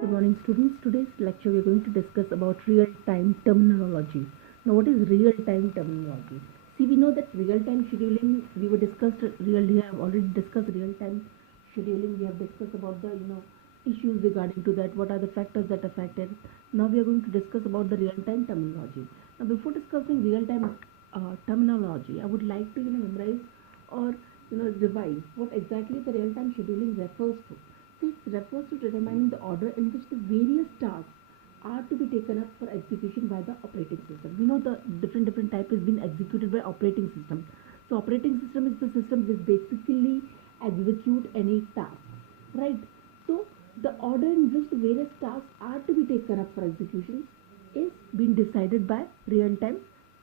Good morning students. Today's lecture we are going to discuss about real-time terminology. Now what is real-time terminology? See, we know that real-time scheduling, we have already discussed real-time scheduling. We have discussed about the issues regarding to that, what are the factors that affect it. Now we are going to discuss about the real-time terminology. Now before discussing real-time terminology, I would like to memorize or revise what exactly the real-time scheduling refers to. This refers to determining the order in which the various tasks are to be taken up for execution by the operating system. We know the different type is being executed by operating system. So operating system is the system which basically execute any task, right? So the order in which the various tasks are to be taken up for execution is being decided by real-time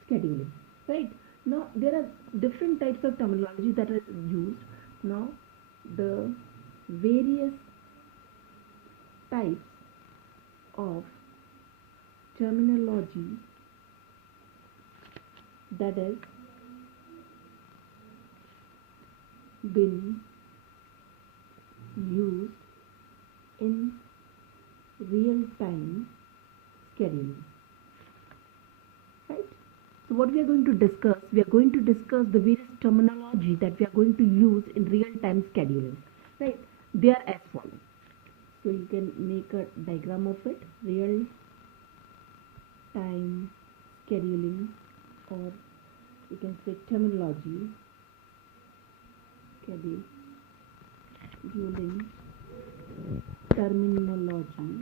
scheduling, right? Now there are different types of terminology that are used. Now the various types of terminology that has been used in real-time scheduling, right? So what we are going to discuss, we are going to discuss the various terminology that we are going to use in real-time scheduling, right? They are as follows. So you can make a diagram of it. Real time scheduling, or you can say terminology. Scheduling terminology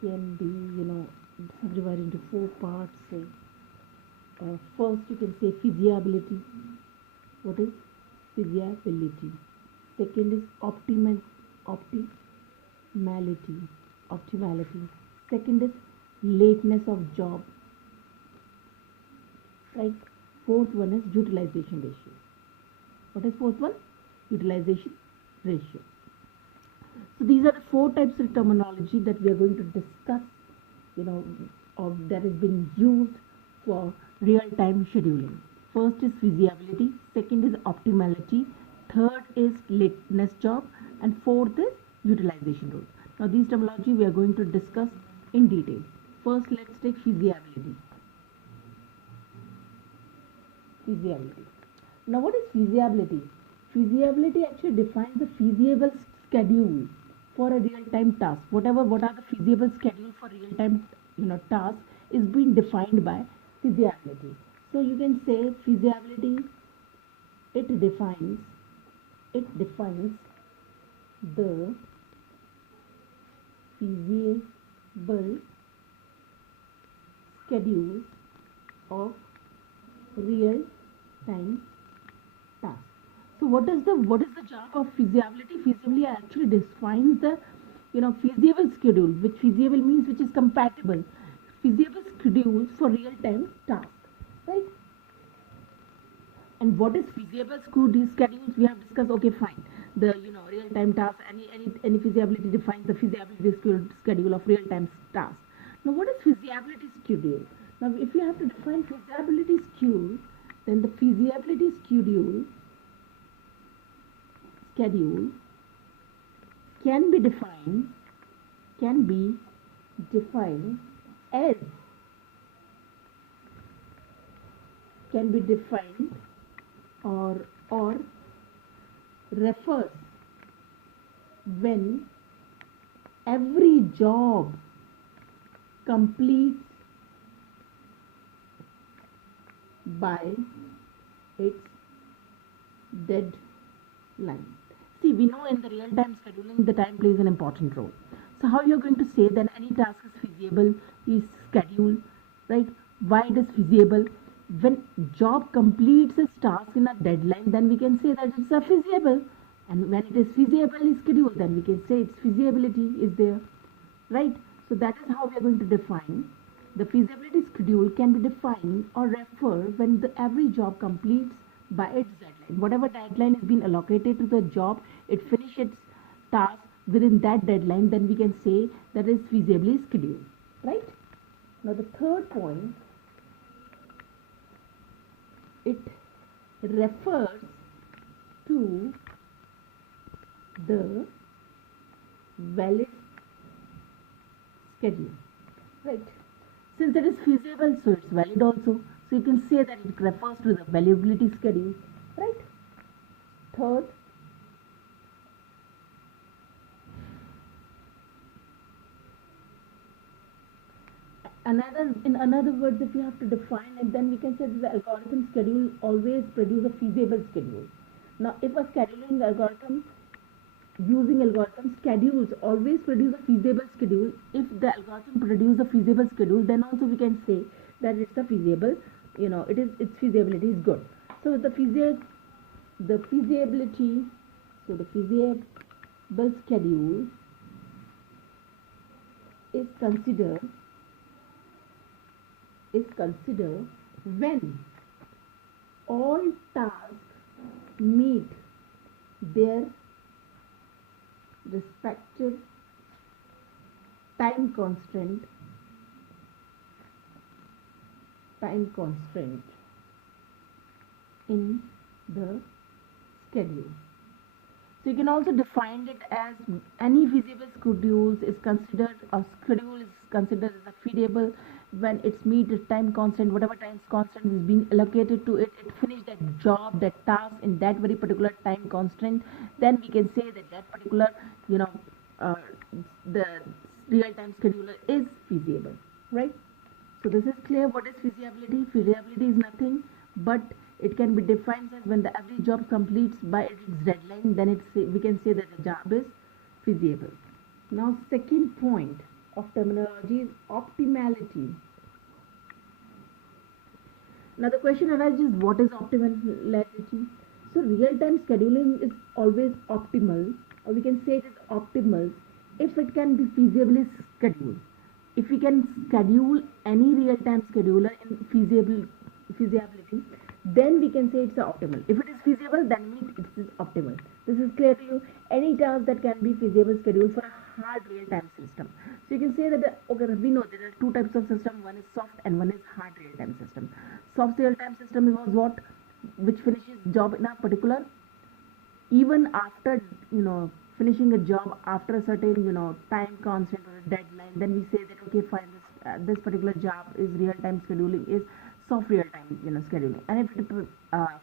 can be subdivided into four parts. So, first you can say feasibility. What is feasibility? Second is optimality. Second is lateness of job, right? Fourth one is utilization ratio. What is fourth one? Utilization ratio. So these are the four types of terminology that we are going to discuss, that has been used for real-time scheduling. First is feasibility, second is optimality, third is lateness job, and fourth is utilization rule. Now these terminology we are going to discuss in detail. First, let's take feasibility. Now what is feasibility? Feasibility actually defines the feasible schedule for a real-time task. What are the feasible schedule for real-time task is being defined by feasibility. So you can say feasibility, it defines the feasible schedule of real time task. So what is the job of feasibility? Feasibility actually defines the feasible schedule, which feasible means which is compatible. Feasible schedules for real time task, right? And what is feasible schedules? We have discussed. Okay, fine. The real time task. Any feasibility defines the feasibility schedule of real time task. Now, what is feasibility schedule? Now, if you have to define feasibility schedule, then the feasibility schedule can be defined as or refers when every job completes by its deadline. See, we know in the real-time scheduling the time plays an important role. So how you are going to say that any task is feasible, is scheduled, right? Why it is feasible? When job completes its task in a deadline, then we can say that it's a feasible. And when it is feasible is scheduled, then we can say its feasibility is there, right? So that is how we are going to define. The feasibility schedule can be defined or refer when every job completes by its deadline. Whatever deadline is being allocated to the job, it finishes its task within that deadline, then we can say that is feasibly scheduled, right? Now the third point, it refers to the valid schedule, right? Since it is feasible, so it's valid also. So you can say that it refers to the valuability schedule, right? Third, in another words, if you have to define it, then we can say that the algorithm schedule always produce a feasible schedule. Now, if a scheduling algorithm using algorithm schedules always produce a feasible schedule, if the algorithm produce a feasible schedule, then also we can say that it's a feasible, its feasibility is good. So the feasibility, so the feasible schedule is considered when all tasks meet their respective time constraint in the schedule. So you can also define it as any feasible schedule is considered as a feasible when it's meet the time constant, whatever time constant is being allocated to it, it finished that job, that task in that very particular time constant. Then we can say that that particular, uh, the real-time scheduler is feasible, right? So this is clear. What is feasibility? Feasibility is nothing but it can be defined as when the every job completes by its deadline, then we can say that the job is feasible. Now, second point of terminology is optimality. Now the question arises, what is optimality? So real-time scheduling is always optimal, or we can say it is optimal if it can be feasibly scheduled. If we can schedule any real-time scheduler in feasibility, then we can say it's optimal. If it is feasible, then means it is optimal. This is clear to you. Any task that can be feasible scheduled for a hard real-time system. So you can say that okay, we know there are two types of system. One is soft and one is hard real-time system. Soft real-time system was what, which finishes job in a particular, even after finishing a job after a certain time constant or a deadline. Then we say that okay, fine, this particular job is real-time scheduling, is soft real-time scheduling. And if it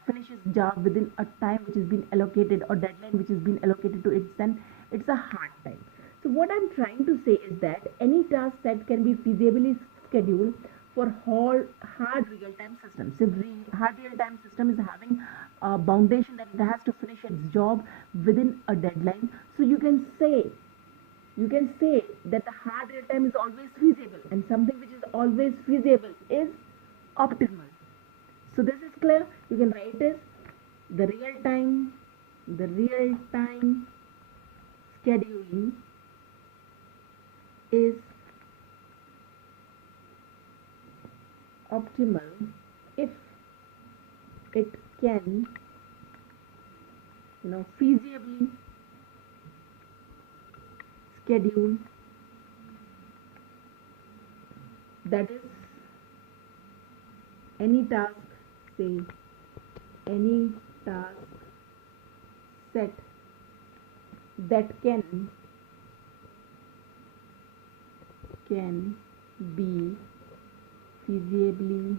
finishes job within a time which has been allocated or deadline which has been allocated to it, then it's a hard time. So what I'm trying to say is that any task that can be feasibly scheduled for hard real-time systems. If hard real-time system is having a foundation that it has to finish its job within a deadline, so you can say that the hard real-time is always feasible, and something which is always feasible is optimal. So this is clear. You can write as the real-time scheduling is optimal if it can feasibly schedule, that is any task set that can be feasibly